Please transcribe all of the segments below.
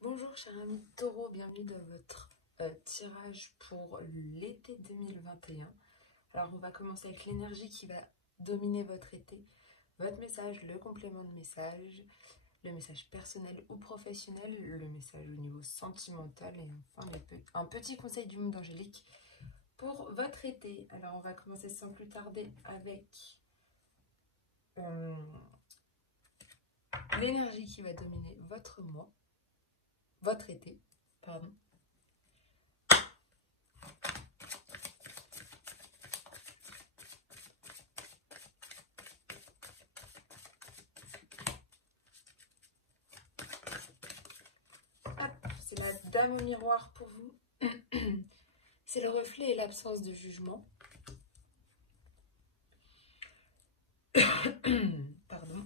Bonjour chers amis Taureau, bienvenue dans votre tirage pour l'été 2021. Alors on va commencer avec l'énergie qui va dominer votre été, votre message, le complément de message, le message personnel ou professionnel, le message au niveau sentimental et enfin un petit conseil du monde angélique pour votre été. Alors on va commencer sans plus tarder avec l'énergie qui va dominer votre mois. Votre été, pardon. C'est la dame au miroir pour vous. C'est le reflet et l'absence de jugement. Pardon.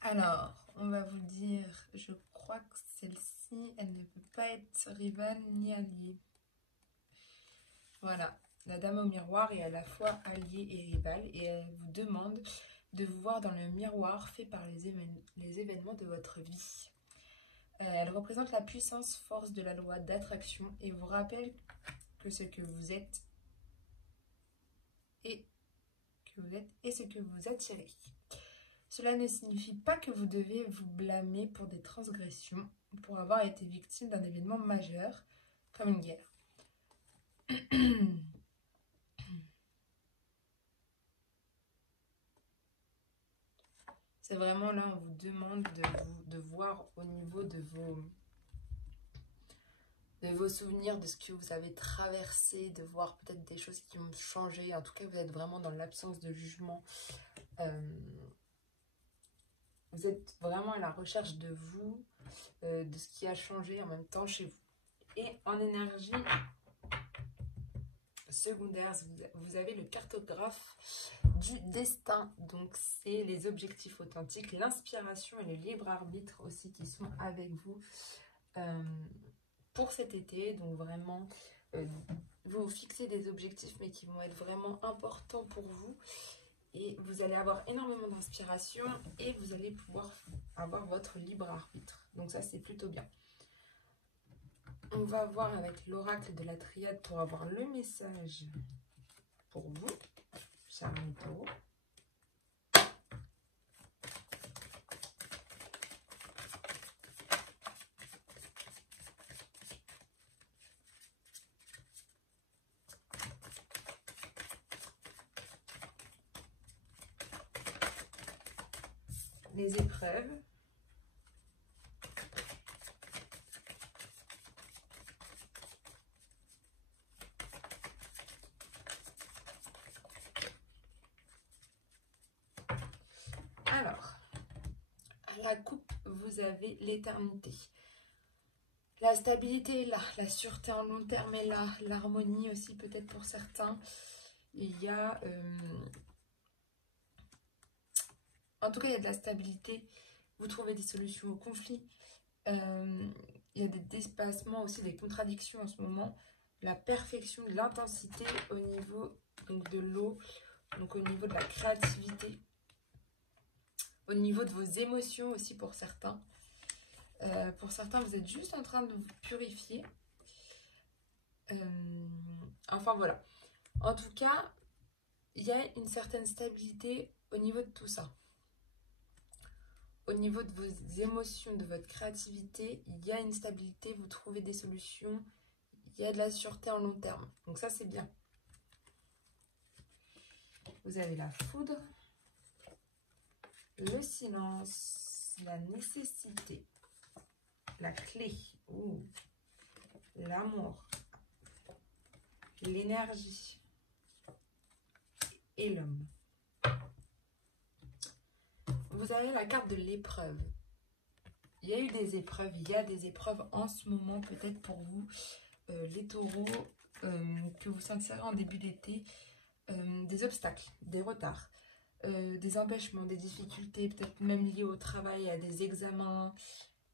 Alors, on va vous dire, je crois que celle-ci, elle ne peut pas être rivale ni alliée. Voilà, la dame au miroir est à la fois alliée et rivale et elle vous demande de vous voir dans le miroir fait par les événements de votre vie. Elle représente la puissance, force de la loi d'attraction et vous rappelle que ce que vous êtes et ce que vous attirez. Cela ne signifie pas que vous devez vous blâmer pour des transgressions, pour avoir été victime d'un événement majeur, comme une guerre. C'est vraiment là, on vous demande de voir au niveau de vos souvenirs, de ce que vous avez traversé, de voir peut-être des choses qui ont changé. En tout cas, vous êtes vraiment dans l'absence de jugement. Vous êtes vraiment à la recherche de vous, de ce qui a changé en même temps chez vous. Et en énergie secondaire, vous avez le cartographe du destin. Donc, c'est les objectifs authentiques, l'inspiration et le libre arbitre aussi qui sont avec vous pour cet été. Donc, vraiment, vous fixez des objectifs, mais qui vont être vraiment importants pour vous. Et vous allez avoir énormément d'inspiration et vous allez pouvoir avoir votre libre arbitre. Donc ça, c'est plutôt bien. On va voir avec l'oracle de la triade pour avoir le message pour vous, chers amis Taureaux. Les épreuves. Alors, à la coupe, vous avez l'éternité. La stabilité est là, la sûreté en long terme est là, l'harmonie aussi peut-être pour certains. Il y a... En tout cas, il y a de la stabilité. Vous trouvez des solutions aux conflits. Il y a des dépassements aussi, des contradictions en ce moment. La perfection, de l'intensité au niveau donc, de l'eau, donc au niveau de la créativité, au niveau de vos émotions aussi pour certains. Pour certains, vous êtes juste en train de vous purifier. Enfin voilà. En tout cas, il y a une certaine stabilité au niveau de tout ça. Au niveau de vos émotions, de votre créativité, il y a une stabilité, vous trouvez des solutions, il y a de la sûreté en long terme. Donc ça, c'est bien. Vous avez la foudre, le silence, la nécessité, la clé, l'amour, l'énergie et l'homme. Vous avez la carte de l'épreuve. Il y a eu des épreuves, il y a des épreuves en ce moment peut-être pour vous, les taureaux, que vous sentirez en début d'été, des obstacles, des retards, des empêchements, des difficultés, peut-être même liées au travail, à des examens,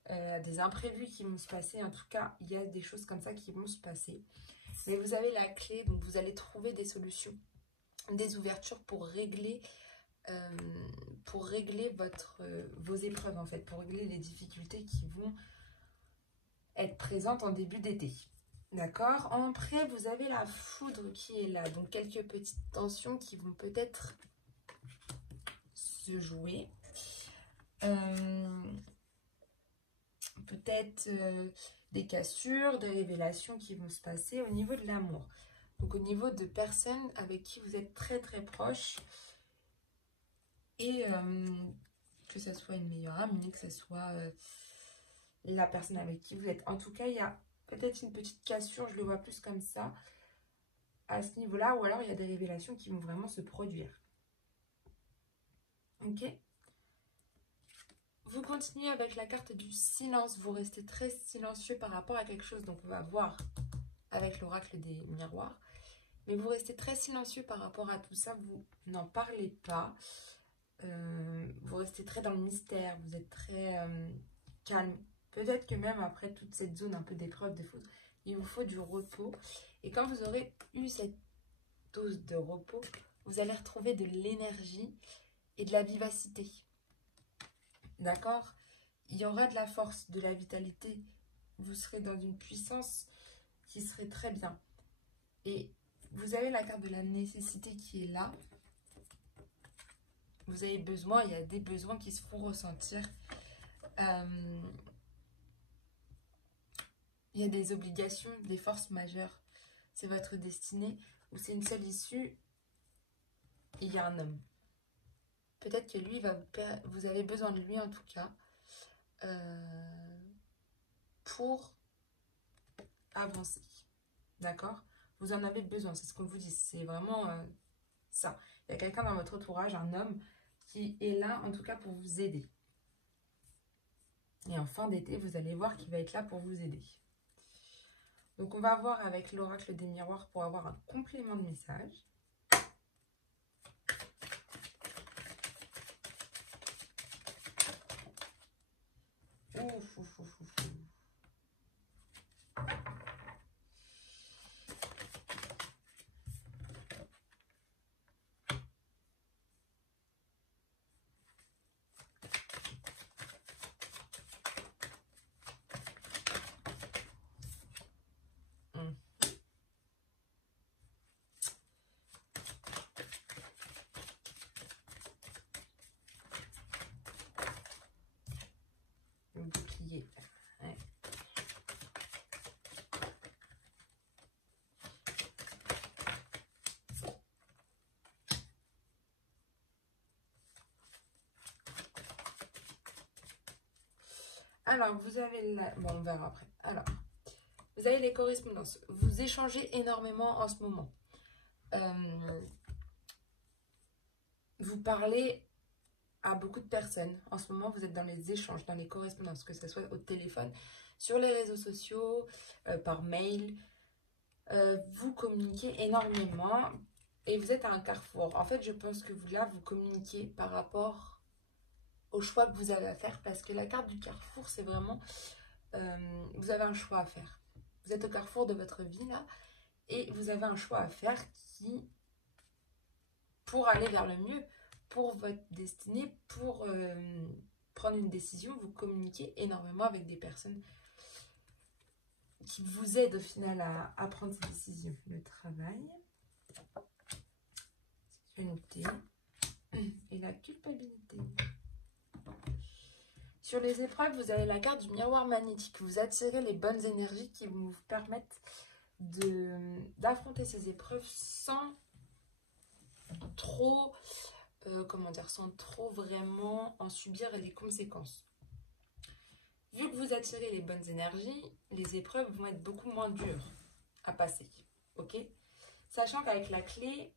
à des imprévus qui vont se passer. En tout cas, il y a des choses comme ça qui vont se passer. Mais vous avez la clé, donc vous allez trouver des solutions, des ouvertures pour régler vos épreuves en fait, pour régler les difficultés qui vont être présente en début d'été. D'accord? Après, vous avez la foudre qui est là. Donc, quelques petites tensions qui vont peut-être se jouer. Peut-être des cassures, des révélations qui vont se passer au niveau de l'amour. Donc, au niveau de personnes avec qui vous êtes très, très proches. Et que ce soit une meilleure amie, que ce soit la personne avec qui vous êtes. En tout cas, il y a peut-être une petite cassure, je le vois plus comme ça, à ce niveau-là. Ou alors, il y a des révélations qui vont vraiment se produire. Ok? Vous continuez avec la carte du silence. Vous restez très silencieux par rapport à quelque chose. Donc, on va voir avec l'oracle des miroirs. Mais vous restez très silencieux par rapport à tout ça. Vous n'en parlez pas. Vous restez très dans le mystère. Vous êtes très calme. Peut-être que même après toute cette zone un peu d'épreuve, de foudre, il vous faut du repos. Et quand vous aurez eu cette dose de repos, vous allez retrouver de l'énergie et de la vivacité. D'accord? Il y aura de la force, de la vitalité. Vous serez dans une puissance qui serait très bien. Et vous avez la carte de la nécessité qui est là. Vous avez besoin, il y a des besoins qui se font ressentir. Il y a des obligations, des forces majeures. C'est votre destinée ou c'est une seule issue. Il y a un homme. Peut-être que lui, vous avez besoin de lui en tout cas pour avancer. D'accord? Vous en avez besoin, c'est ce qu'on vous dit. C'est vraiment ça. Il y a quelqu'un dans votre entourage, un homme, qui est là en tout cas pour vous aider. Et en fin d'été, vous allez voir qu'il va être là pour vous aider. Donc, on va voir avec l'oracle des miroirs pour avoir un complément de message. Ouf, ouf, ouf, ouf. Bouclier. Ouais. Alors, vous avez la... Bon, on verra après. Alors, vous avez les correspondances. Vous échangez énormément en ce moment. Vous parlez à beaucoup de personnes. En ce moment, vous êtes dans les échanges, dans les correspondances, que ce soit au téléphone, sur les réseaux sociaux, par mail. Vous communiquez énormément et vous êtes à un carrefour. En fait, je pense que vous, là, vous communiquez par rapport au choix que vous avez à faire parce que la carte du carrefour, c'est vraiment... vous avez un choix à faire. Vous êtes au carrefour de votre vie, là, et vous avez un choix à faire qui... pour aller vers le mieux, pour votre destinée, pour prendre une décision, vous communiquez énormément avec des personnes qui vous aident au final à prendre ces décisions. Le travail, sécurité et la culpabilité. Sur les épreuves, vous avez la carte du miroir magnétique. Vous attirez les bonnes énergies qui vont vous permettre d'affronter ces épreuves sans trop... comment dire, sans trop vraiment en subir les conséquences. Vu que vous attirez les bonnes énergies, les épreuves vont être beaucoup moins dures à passer. Ok? Sachant qu'avec la clé,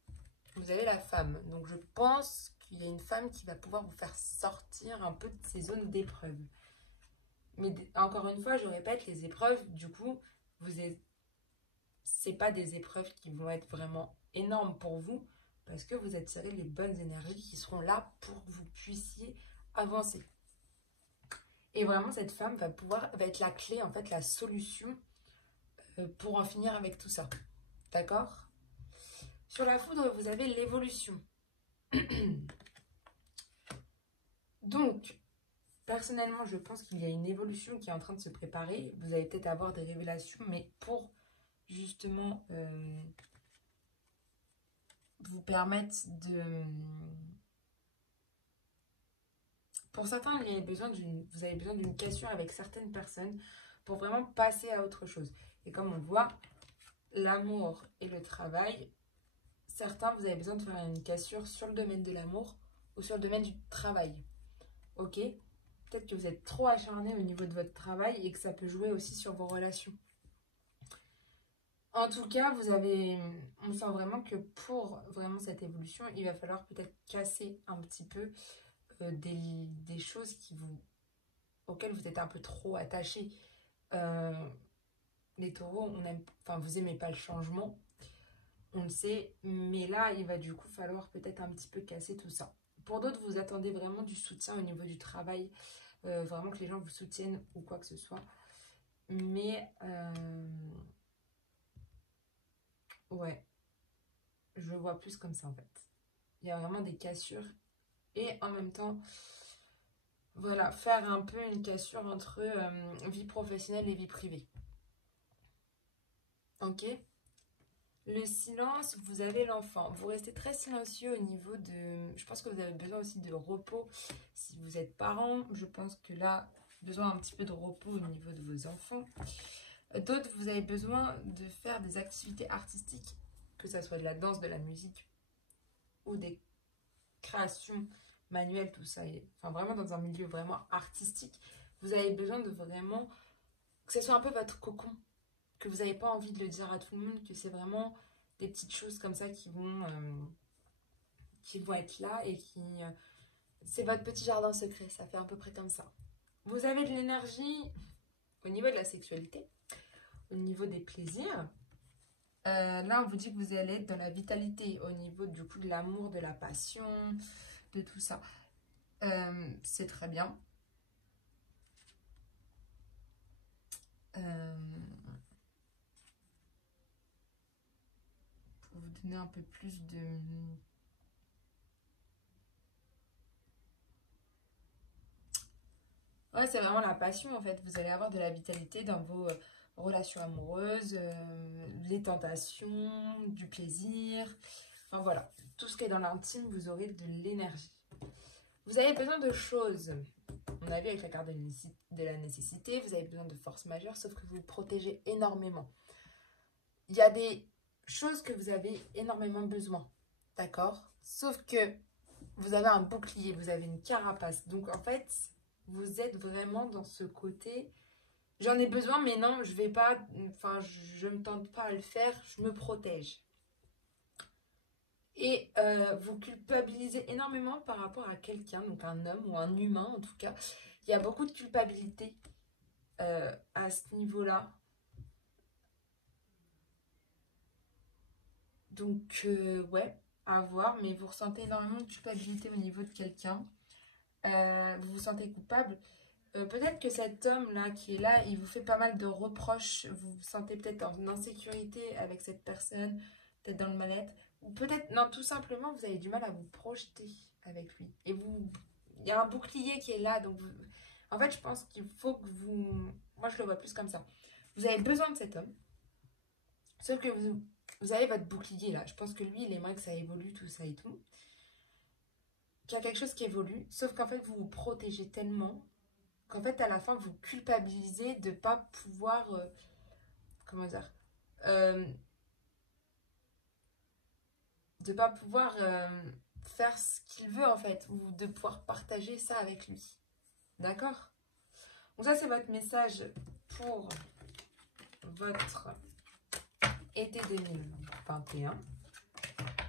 vous avez la femme. Donc je pense qu'il y a une femme qui va pouvoir vous faire sortir un peu de ces zones d'épreuve. Mais encore une fois, je répète, les épreuves, du coup, c'est pas des épreuves qui vont être vraiment énormes pour vous, parce que vous attirez les bonnes énergies qui seront là pour que vous puissiez avancer. Et vraiment, cette femme va être la clé, en fait, la solution pour en finir avec tout ça. D'accord? Sur la foudre, vous avez l'évolution. Donc, Personnellement, je pense qu'il y a une évolution qui est en train de se préparer. Vous allez peut-être avoir des révélations, mais pour justement vous permettre de... Pour certains, vous avez besoin d'une cassure avec certaines personnes pour vraiment passer à autre chose. Et comme on le voit, l'amour et le travail, certains, vous avez besoin de faire une cassure sur le domaine de l'amour ou sur le domaine du travail. Ok? Peut-être que vous êtes trop acharné au niveau de votre travail et que ça peut jouer aussi sur vos relations. En tout cas, on sent vraiment que pour vraiment cette évolution, il va falloir peut-être casser un petit peu des choses auxquelles vous êtes un peu trop attachés. Les taureaux, vous aimez pas le changement, on le sait, mais là, il va du coup falloir peut-être un petit peu casser tout ça. Pour d'autres, vous attendez vraiment du soutien au niveau du travail, vraiment que les gens vous soutiennent ou quoi que ce soit. Mais, ouais, je le vois plus comme ça en fait. Il y a vraiment des cassures et en même temps, voilà, faire un peu une cassure entre vie professionnelle et vie privée. Ok? Le silence, vous avez l'enfant. Vous restez très silencieux au niveau de... Je pense que vous avez besoin aussi de repos. Si vous êtes parent, je pense que là, besoin un petit peu de repos au niveau de vos enfants. D'autres, vous avez besoin de faire des activités artistiques, que ce soit de la danse, de la musique ou des créations manuelles, tout ça. Enfin, vraiment dans un milieu vraiment artistique, vous avez besoin de vraiment... que ce soit un peu votre cocon, que vous n'avez pas envie de le dire à tout le monde, que c'est vraiment des petites choses comme ça qui vont être là et qui... c'est votre petit jardin secret, ça fait à peu près comme ça. Vous avez de l'énergie au niveau de la sexualité, au niveau des plaisirs. Là, on vous dit que vous allez être dans la vitalité, au niveau du coup de l'amour, de la passion, de tout ça. C'est très bien. Pour vous donner un peu plus de... Ouais, c'est vraiment la passion en fait. Vous allez avoir de la vitalité dans vos relations amoureuses, les tentations, du plaisir. Enfin voilà, tout ce qui est dans l'intime, vous aurez de l'énergie. Vous avez besoin de choses. On a vu avec la carte de la nécessité, vous avez besoin de force majeure, sauf que vous vous protégez énormément. Il y a des choses que vous avez énormément besoin, d'accord? Sauf que vous avez un bouclier, vous avez une carapace. Donc en fait, vous êtes vraiment dans ce côté, j'en ai besoin, mais non, je vais pas, enfin, je ne me tente pas à le faire, je me protège. Et vous culpabilisez énormément par rapport à quelqu'un, donc un homme ou un humain en tout cas. Il y a beaucoup de culpabilité à ce niveau-là. Donc, ouais, à voir, mais vous ressentez énormément de culpabilité au niveau de quelqu'un. Vous vous sentez coupable. Peut-être que cet homme-là qui est là, il vous fait pas mal de reproches. Vous vous sentez peut-être en insécurité avec cette personne, peut-être dans le mal-être. Ou peut-être, non, tout simplement, vous avez du mal à vous projeter avec lui. Et il y a un bouclier qui est là. Donc, en fait, je pense qu'il faut que vous... Moi, je le vois plus comme ça. Vous avez besoin de cet homme. Sauf que vous avez votre bouclier là. Je pense que lui, il aimerait que ça évolue, tout ça et tout. Qu'il y a quelque chose qui évolue. Sauf qu'en fait, vous vous protégez tellement qu'en fait, à la fin, vous culpabilisez de ne pas pouvoir... comment dire de ne pas pouvoir faire ce qu'il veut, en fait. Ou de pouvoir partager ça avec lui. D'accord? Donc ça, c'est votre message pour votre été 2021.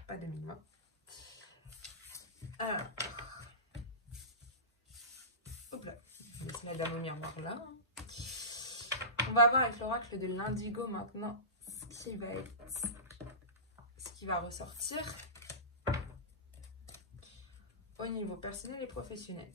Pas 2020. Alors... hop là. Je vais laisser la dame au miroir là. On va voir avec l'oracle de l'indigo maintenant ce qui va ressortir au niveau personnel et professionnel.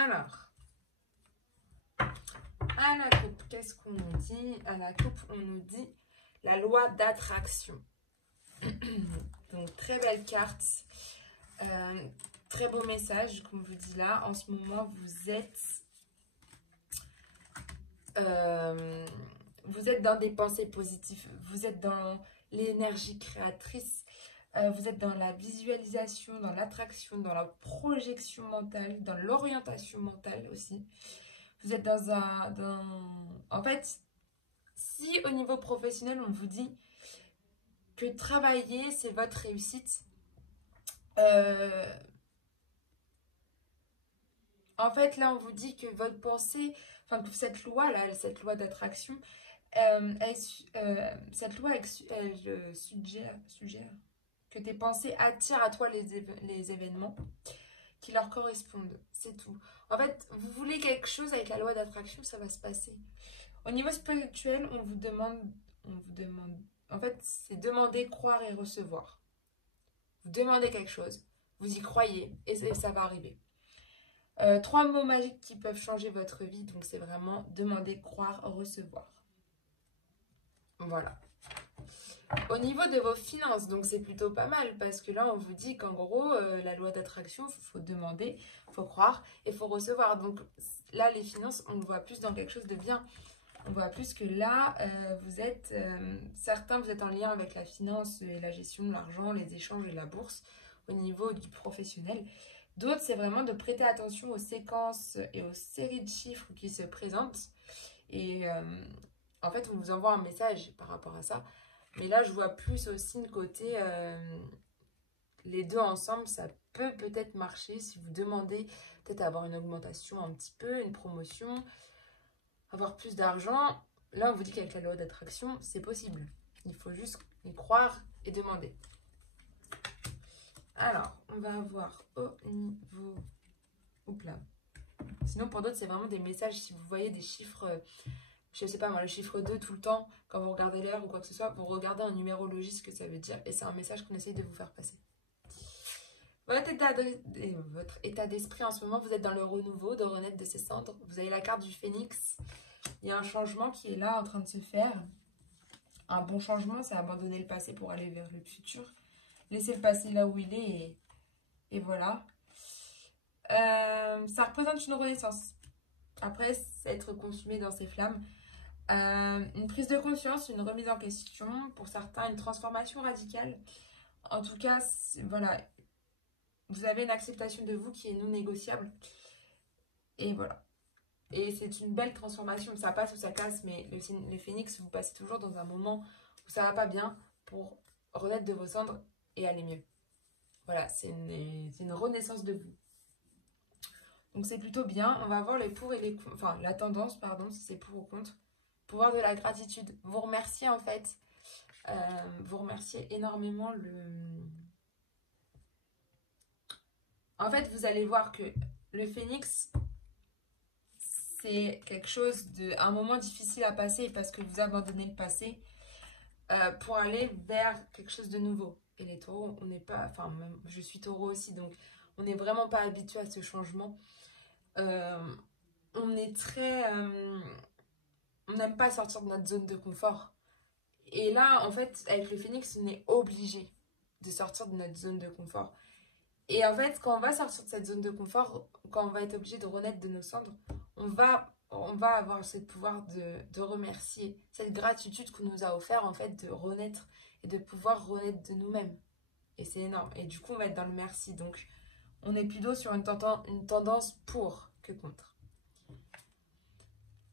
Alors, à la coupe, qu'est-ce qu'on nous dit? À la coupe, on nous dit la loi d'attraction. Donc, très belle carte. Très beau message qu'on vous dit là. En ce moment, vous êtes dans des pensées positives. Vous êtes dans l'énergie créatrice. Vous êtes dans la visualisation, dans l'attraction, dans la projection mentale, dans l'orientation mentale aussi. Vous êtes dans un... En fait, si au niveau professionnel, on vous dit que travailler, c'est votre réussite, en fait, là, on vous dit que votre pensée, enfin, que cette loi-là, cette loi d'attraction, cette loi, elle suggère que tes pensées attirent à toi les événements qui leur correspondent. C'est tout. En fait, vous voulez quelque chose avec la loi d'attraction, ça va se passer. Au niveau spirituel, on vous demande, en fait, c'est demander, croire et recevoir. Vous demandez quelque chose, vous y croyez et ça va arriver. 3 mots magiques qui peuvent changer votre vie, donc c'est vraiment demander, croire, recevoir. Voilà. Au niveau de vos finances, donc c'est plutôt pas mal parce que là on vous dit qu'en gros la loi d'attraction, il faut demander, il faut croire et il faut recevoir. Donc là les finances, on le voit plus dans quelque chose de bien. On voit plus que là vous êtes, certains vous êtes en lien avec la finance et la gestion de l'argent, les échanges et la bourse au niveau du professionnel. D'autres c'est vraiment de prêter attention aux séquences et aux séries de chiffres qui se présentent. Et en fait on vous envoie un message par rapport à ça. Mais là, je vois plus aussi le côté, les deux ensemble, ça peut peut-être marcher si vous demandez peut-être avoir une augmentation un petit peu, une promotion, avoir plus d'argent. Là, on vous dit qu'avec la loi d'attraction, c'est possible. Il faut juste y croire et demander. Alors, on va avoir au niveau... Oups là. Sinon, pour d'autres, c'est vraiment des messages. Si vous voyez des chiffres... je sais pas moi, le chiffre 2 tout le temps, quand vous regardez l'heure ou quoi que ce soit, vous regardez en numérologie ce que ça veut dire et c'est un message qu'on essaye de vous faire passer. Votre état d'esprit en ce moment, vous êtes dans le renouveau, de renaître de ses cendres. Vous avez la carte du phénix. Il y a un changement qui est là en train de se faire. Un bon changement, c'est abandonner le passé pour aller vers le futur. Laisser le passé là où il est et voilà. Ça représente une renaissance. Après, c'est être consumé dans ses flammes. Une prise de conscience, une remise en question, pour certains une transformation radicale. En tout cas, voilà, vous avez une acceptation de vous qui est non négociable. Et voilà. Et c'est une belle transformation, ça passe ou ça casse, mais les phénix, vous passez toujours dans un moment où ça va pas bien pour renaître de vos cendres et aller mieux. Voilà, c'est une renaissance de vous. Donc c'est plutôt bien. On va voir les pour et les contre, enfin la tendance, pardon, si c'est pour ou contre. Pouvoir de la gratitude. Vous remerciez en fait. Vous remerciez énormément En fait, vous allez voir que le phénix, c'est quelque chose un moment difficile à passer parce que vous abandonnez le passé pour aller vers quelque chose de nouveau. Et les taureaux, on n'est pas... Enfin, même, je suis taureau aussi, donc on n'est vraiment pas habitué à ce changement. On est très... on n'aime pas sortir de notre zone de confort. Et là, en fait, avec le phénix, on est obligé de sortir de notre zone de confort. Et en fait, quand on va sortir de cette zone de confort, quand on va être obligé de renaître de nos cendres, on va avoir ce pouvoir de remercier, cette gratitude qu'on nous a offert, en fait, de renaître et de pouvoir renaître de nous-mêmes. Et c'est énorme. Et du coup, on va être dans le merci. Donc, on est plutôt sur une tendance pour que contre.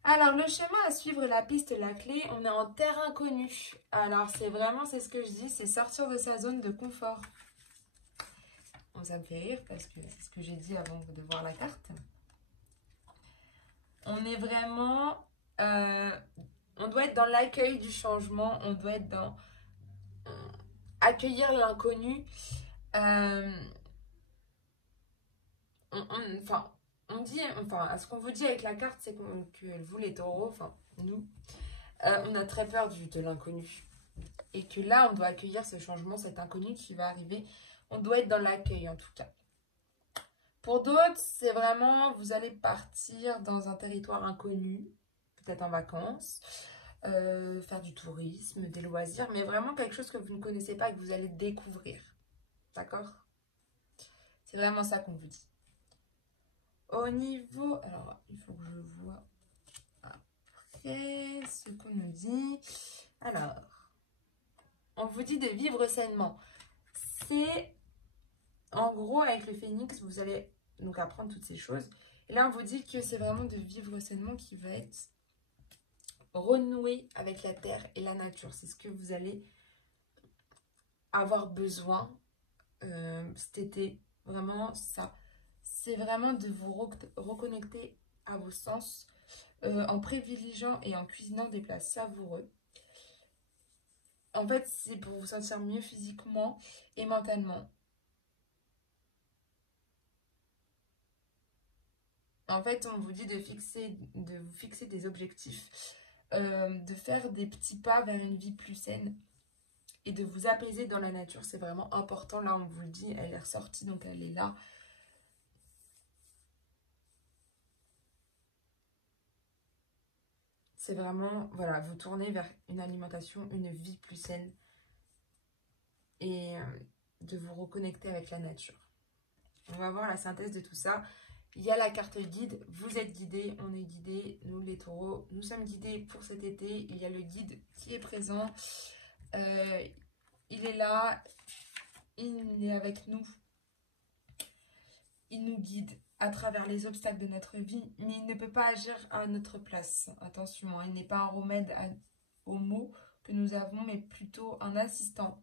Alors, le chemin à suivre, la piste, la clé, on est en terre inconnue. Alors, c'est ce que je dis, c'est sortir de sa zone de confort. Bon, ça me fait rire parce que c'est ce que j'ai dit avant de voir la carte. On est vraiment... on doit être dans l'accueil du changement, on doit être dans... accueillir l'inconnu. On dit, ce qu'on vous dit avec la carte, c'est que vous les taureaux, enfin nous, on a très peur de l'inconnu. Et que là, on doit accueillir ce changement, cet inconnu qui va arriver. On doit être dans l'accueil en tout cas. Pour d'autres, c'est vraiment, vous allez partir dans un territoire inconnu, peut-être en vacances, faire du tourisme, des loisirs, mais vraiment quelque chose que vous ne connaissez pas et que vous allez découvrir. D'accord? C'est vraiment ça qu'on vous dit. Au niveau... Alors, il faut que je vois après ce qu'on nous dit. Alors, on vous dit de vivre sainement. C'est... En gros, avec le phénix, vous allez donc apprendre toutes ces choses. Et là, on vous dit que c'est vraiment de vivre sainement qui va être renouer avec la terre et la nature. C'est ce que vous allez avoir besoin cet été. Vraiment, ça. C'est vraiment de vous reconnecter à vos sens en privilégiant et en cuisinant des plats savoureux. En fait, c'est pour vous sentir mieux physiquement et mentalement. En fait, on vous dit de vous fixer des objectifs, de faire des petits pas vers une vie plus saine et de vous apaiser dans la nature. C'est vraiment important. Là, on vous le dit, elle est ressortie, donc elle est là. C'est vraiment, voilà, vous tournez vers une alimentation, une vie plus saine et de vous reconnecter avec la nature. On va voir la synthèse de tout ça. Il y a la carte guide, vous êtes guidés, on est guidés, nous les taureaux, nous sommes guidés pour cet été. Il y a le guide qui est présent, il est là, il est avec nous, il nous guide à travers les obstacles de notre vie, mais il ne peut pas agir à notre place. Attention, il n'est pas un remède aux maux que nous avons, mais plutôt un assistant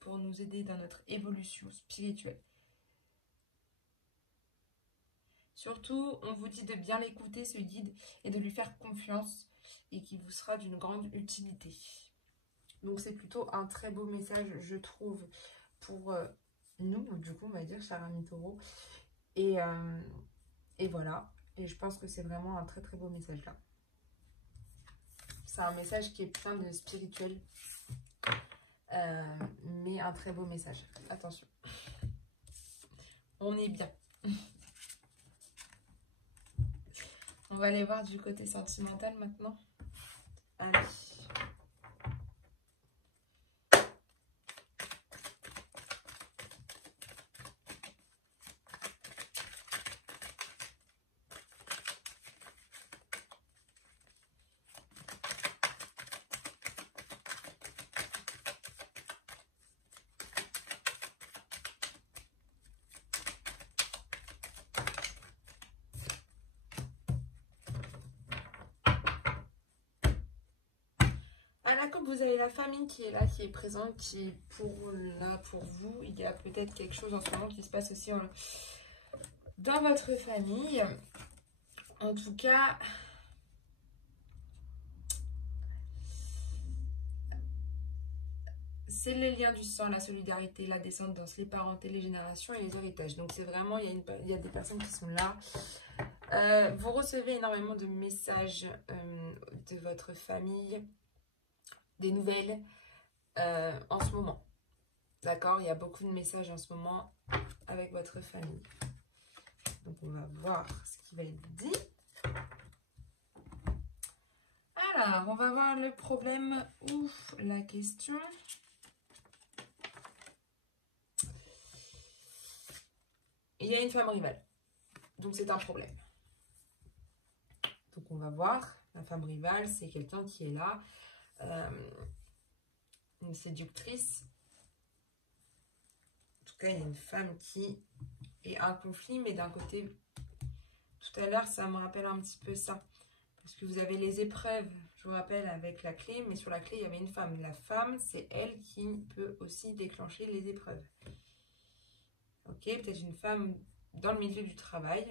pour nous aider dans notre évolution spirituelle. Surtout, on vous dit de bien l'écouter, ce guide, et de lui faire confiance, et qui vous sera d'une grande utilité. Donc c'est plutôt un très beau message, je trouve, pour nous, du coup, on va dire, chers amis taureaux. Et voilà, et je pense que c'est vraiment un très très beau message là. C'est un message qui est plein de spirituel, mais un très beau message. Attention, on est bien. On va aller voir du côté sentimental maintenant. Allez. Comme vous avez la famille qui est là, qui est présente, qui est là pour vous. Il y a peut-être quelque chose en ce moment qui se passe aussi dans votre famille. En tout cas, c'est les liens du sang, la solidarité, la descendance, les parentés, les générations et les héritages. Donc c'est vraiment, il y a des personnes qui sont là. Vous recevez énormément de messages de votre famille, des nouvelles en ce moment. D'accord? Il y a beaucoup de messages en ce moment avec votre famille. Donc on va voir ce qui va être dit. Alors, on va voir le problème ou la question. Il y a une femme rivale. Donc c'est un problème. Donc on va voir. La femme rivale, c'est quelqu'un qui est là. Une séductrice. En tout cas, il y a une femme qui est un conflit, mais d'un côté, tout à l'heure, ça me rappelle un petit peu ça. Parce que vous avez les épreuves, je vous rappelle, avec la clé, mais sur la clé, il y avait une femme. La femme, c'est elle qui peut aussi déclencher les épreuves. Ok, peut-être une femme dans le milieu du travail.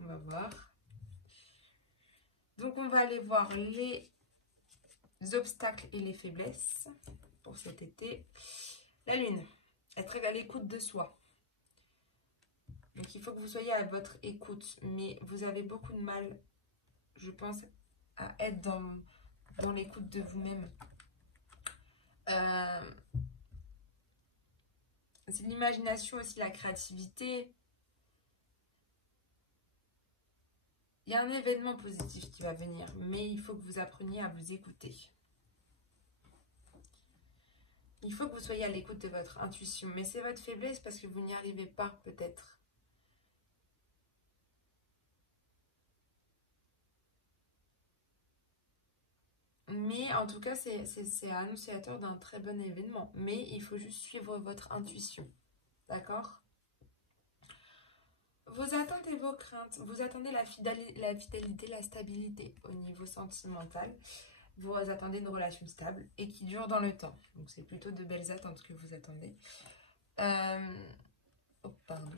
On va voir. Donc, on va aller voir les obstacles et les faiblesses pour cet été. La lune, être à l'écoute de soi. Donc, il faut que vous soyez à votre écoute, mais vous avez beaucoup de mal, je pense, à être dans l'écoute de vous-même. C'est l'imagination aussi, la créativité. Il y a un événement positif qui va venir, mais il faut que vous appreniez à vous écouter. Il faut que vous soyez à l'écoute de votre intuition, mais c'est votre faiblesse parce que vous n'y arrivez pas peut-être. Mais en tout cas, c'est annonciateur d'un très bon événement. Mais il faut juste suivre votre intuition. D'accord? Vos attentes et vos craintes. Vous attendez la fidélité, la stabilité au niveau sentimental. Vous attendez une relation stable et qui dure dans le temps. Donc, c'est plutôt de belles attentes que vous attendez. Oh, pardon.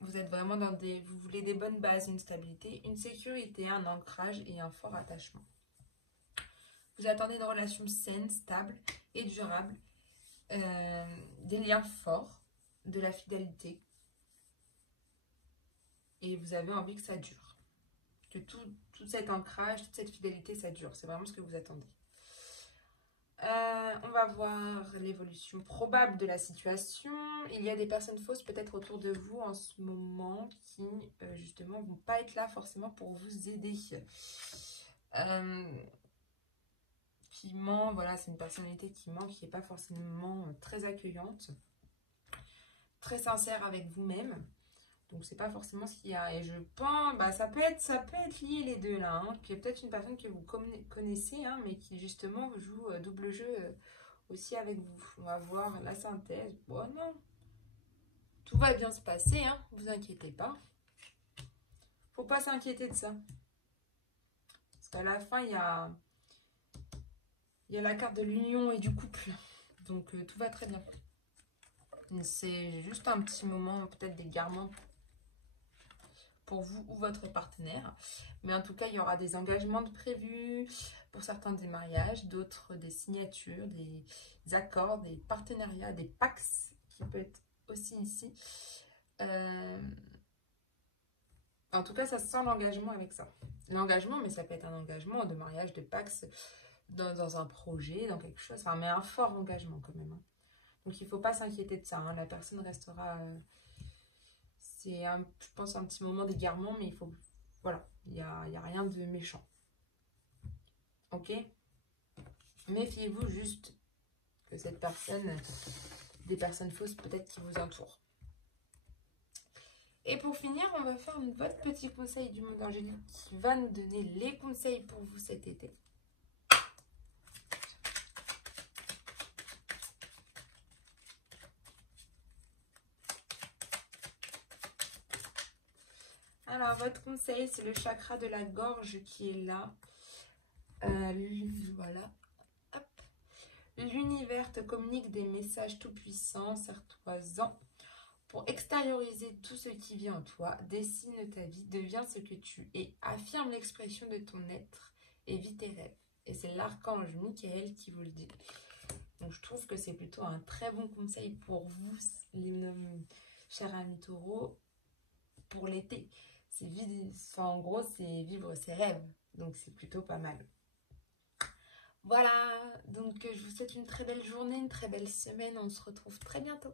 Vous êtes vraiment dans des... Vous voulez des bonnes bases, une stabilité, une sécurité, un ancrage et un fort attachement. Vous attendez une relation saine, stable et durable. Des liens forts, de la fidélité. Et vous avez envie que ça dure. Que tout cet ancrage, toute cette fidélité, ça dure. C'est vraiment ce que vous attendez. On va voir l'évolution probable de la situation. Il y a des personnes fausses peut-être autour de vous en ce moment qui, justement, ne vont pas être là forcément pour vous aider. Qui ment, voilà, c'est une personnalité qui ment, qui n'est pas forcément très accueillante, très sincère avec vous-même. Donc, c'est pas forcément ce qu'il y a. Et je pense, bah, ça peut être lié les deux là. Hein. Il y a peut-être une personne que vous connaissez, hein, mais qui justement joue double jeu aussi avec vous. On va voir la synthèse. Bon, non. Tout va bien se passer, hein. Vous inquiétez pas. Faut pas s'inquiéter de ça. Parce qu'à la fin, il y a la carte de l'union et du couple. Donc, tout va très bien. C'est juste un petit moment, peut-être d'égarement pour vous ou votre partenaire. Mais en tout cas, il y aura des engagements de prévus, pour certains des mariages, d'autres des signatures, des accords, des partenariats, des pax qui peut être aussi ici. En tout cas, ça sent l'engagement avec ça. L'engagement, mais ça peut être un engagement de mariage, de pax, dans un projet, dans quelque chose. Enfin, mais un fort engagement quand même. Hein. Donc, il ne faut pas s'inquiéter de ça. Hein. La personne restera... c'est, je pense, un petit moment d'égarement, mais il faut... Voilà, il n'y a rien de méchant. Ok? Méfiez-vous juste que cette personne, des personnes fausses peut-être qui vous entourent. Et pour finir, on va faire votre petit conseil du monde angélique qui va nous donner les conseils pour vous cet été. Alors, votre conseil, c'est le chakra de la gorge qui est là. Voilà. Hop. L'univers te communique des messages tout-puissants, sertoisants. Pour extérioriser tout ce qui vit en toi, dessine ta vie, deviens ce que tu es, affirme l'expression de ton être et vis tes rêves. Et c'est l'archange Michael qui vous le dit. Donc je trouve que c'est plutôt un très bon conseil pour vous, les chers amis taureaux, pour l'été. En gros, c'est vivre ses rêves. Donc c'est plutôt pas mal. Voilà, donc je vous souhaite une très belle journée, une très belle semaine. On se retrouve très bientôt.